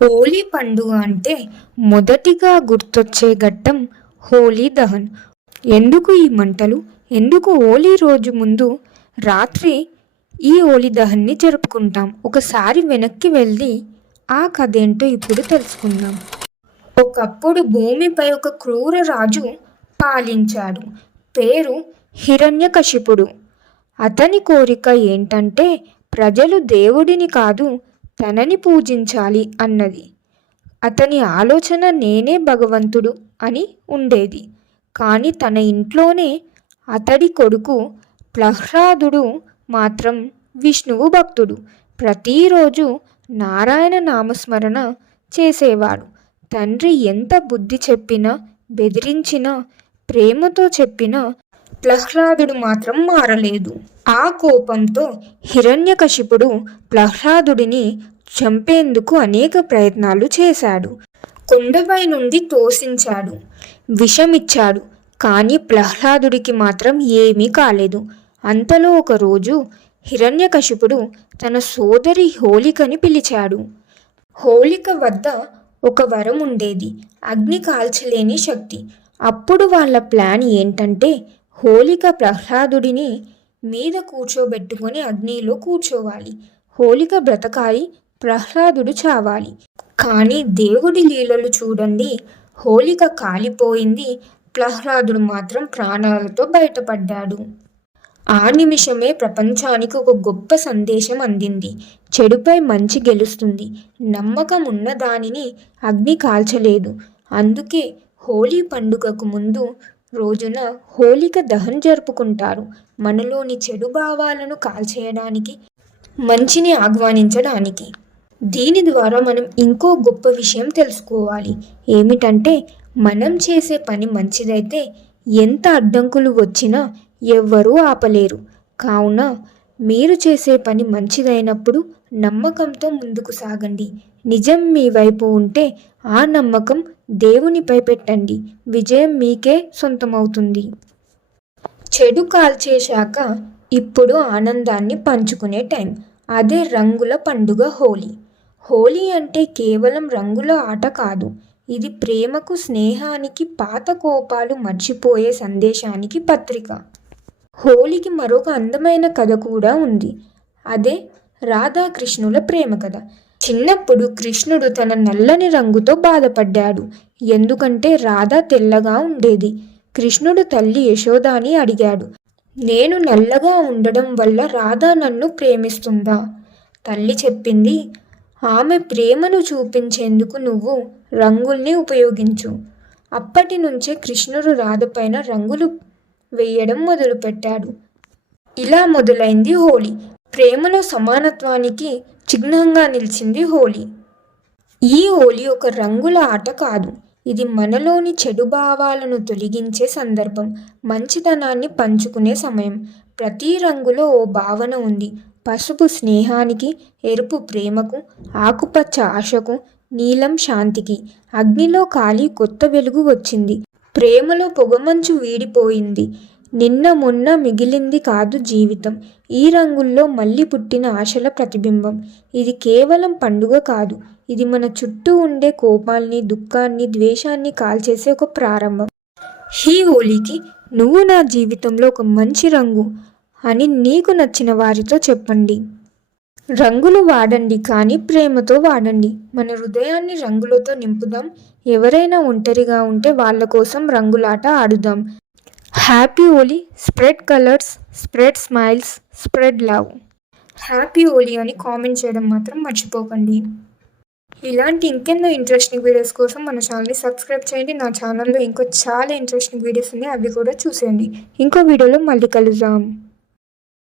హోలీ పండుగ అంటే మొదటిగా గుర్తొచ్చే ఘట్టం హోలీ దహన్. ఎందుకు ఈ మంటలు? ఎందుకు హోలీ రోజు ముందు రాత్రి ఈ హోలీ దహన్ని జరుపుకుంటాం? ఒకసారి వెనక్కి వెళ్ళి ఆ కథ ఏంటో ఇప్పుడు తెలుసుకుందాం. ఒకప్పుడు భూమిపై ఒక క్రూర రాజు పాలించాడు. పేరు హిరణ్యకశిపుడు. అతని కోరిక ఏంటంటే ప్రజలు దేవుడిని కాదు తనని పూజించాలి అన్నది. అతని ఆలోచన నేనే భగవంతుడు అని ఉండేది. కానీ తన ఇంట్లోనే అతడి కొడుకు ప్రహ్లాదుడు మాత్రం విష్ణువు భక్తుడు. ప్రతిరోజు నారాయణ నామస్మరణ చేసేవాడు. తండ్రి ఎంత బుద్ధి చెప్పినా బెదిరించినా ప్రేమతో చెప్పినా ప్రహ్లాదుడు మాత్రం మారలేదు. ఆ కోపంతో హిరణ్యకశిపుడు ప్రహ్లాదుడిని చంపేందుకు అనేక ప్రయత్నాలు చేశాడు. కొండపై నుండి తోసించాడు. విషమిచ్చాడు. కానీ ప్రహ్లాదుడికి మాత్రం ఏమీ కాలేదు. అంతలో ఒకరోజు హిరణ్యకశిపుడు తన సోదరి హోలికని పిలిచాడు. హోలిక వద్ద ఒక వరం ఉండేది. అగ్ని కాల్చలేని శక్తి. అప్పుడు వాళ్ళ ప్లాన్ ఏంటంటే హోలిక ప్రహ్లాదుడిని మీద కూర్చోబెట్టుకొని అగ్నిలో కూర్చోవాలి. హోలిక బ్రతకాలి ప్రహ్లాదుడు చావాలి. కానీ దేవుడి లీలలు చూడండి. హోలిక కాలిపోయింది. ప్రహ్లాదుడు మాత్రం ప్రాణాలతో బయటపడ్డాడు. ఆ నిమిషమే ప్రపంచానికి ఒక గొప్ప సందేశం అందింది. చెడుపై మంచి గెలుస్తుంది. నమ్మకం ఉన్న దానిని అగ్ని కాల్చలేదు. అందుకే హోలీ పండుగకు ముందు రోజున హోలిక దహన్ జరుపుకుంటారు. మనలోని చెడు భావాలను కాల్చేయడానికి మంచిని ఆహ్వానించడానికి. దీని ద్వారా మనం ఇంకో గొప్ప విషయం తెలుసుకోవాలి. ఏమిటంటే మనం చేసే పని మంచిదైతే ఎంత అడ్డంకులు వచ్చినా ఎవ్వరూ ఆపలేరు. కావున మీరు చేసే పని మంచిదైనప్పుడు నమ్మకంతో ముందుకు సాగండి. నిజం మీ వైపు ఉంటే ఆ నమ్మకం దేవునిపై పెట్టండి. విజయం మీకే సొంతమవుతుంది. చెడు కాల్చేశాక ఇప్పుడు ఆనందాన్ని పంచుకునే టైం. అదే రంగుల పండుగ హోలీ. హోలీ అంటే కేవలం రంగుల ఆట కాదు. ఇది ప్రేమకు స్నేహానికి పాత కోపాలు మర్చిపోయే సందేశానికి పత్రిక. హోలీకి మరొక అందమైన కథ కూడా ఉంది. అదే రాధాకృష్ణుల ప్రేమ కథ చిన్నప్పుడు కృష్ణుడు తన నల్లని రంగుతో బాధపడ్డాడు. ఎందుకంటే రాధ తెల్లగా ఉండేది. కృష్ణుడు తల్లి యశోదాని అడిగాడు. నేను నల్లగా ఉండడం వల్ల రాధ నన్ను ప్రేమిస్తుందా? తల్లి చెప్పింది ఆమె ప్రేమను చూపించేందుకు నువ్వు రంగుల్ని ఉపయోగించు. అప్పటి నుంచే కృష్ణుడు రాధపైన రంగులు వేయడం మొదలుపెట్టాడు. ఇలా మొదలైంది హోలీ. ప్రేమలో సమానత్వానికి చిహ్నంగా నిలిచింది హోలీ. ఈ హోలీ ఒక రంగుల ఆట కాదు. ఇది మనలోని చెడు భావాలను తొలగించే సందర్భం మంచితనాన్ని పంచుకునే సమయం. ప్రతి రంగులో ఓ భావన ఉంది. పసుపు స్నేహానికి ఎరుపు ప్రేమకు ఆకుపచ్చ ఆశకు నీలం శాంతికి. అగ్నిలో కాలి కొత్త వెలుగు వచ్చింది. ప్రేమలో పొగమంచు వీడిపోయింది. నిన్న మొన్న మిగిలింది కాదు జీవితం. ఈ రంగుల్లో మళ్ళీ పుట్టిన ఆశల ప్రతిబింబం. ఇది కేవలం పండుగ కాదు. ఇది మన చుట్టూ ఉండే కోపాల్ని దుఃఖాన్ని ద్వేషాన్ని కాల్చేసే ఒక ప్రారంభం. హీ హోలీకి నువ్వు నా జీవితంలో ఒక మంచి రంగు అని నీకు నచ్చిన వారితో చెప్పండి. రంగులు వాడండి కానీ ప్రేమతో వాడండి. మన హృదయాన్ని రంగులతో నింపుదాం. ఎవరైనా ఒంటరిగా ఉంటే వాళ్ళ కోసం రంగులాట ఆడుదాం. Happy Holi spread colours spread smiles spread love happy Holi అని కామెంట్ చేయడం మాత్రం మర్చిపోకండి. ఇలాంటి ఇంకెన్నో ఇంట్రెస్టింగ్ వీడియోస్ కోసం మన ఛానల్ని సబ్స్క్రైబ్ చేయండి. నా ఛానల్లో ఇంకో చాలా ఇంట్రెస్టింగ్ వీడియోస్ ఉన్నాయి. అవి కూడా చూసేయండి. ఇంకో వీడియోలో మళ్ళీ కలుద్దాం.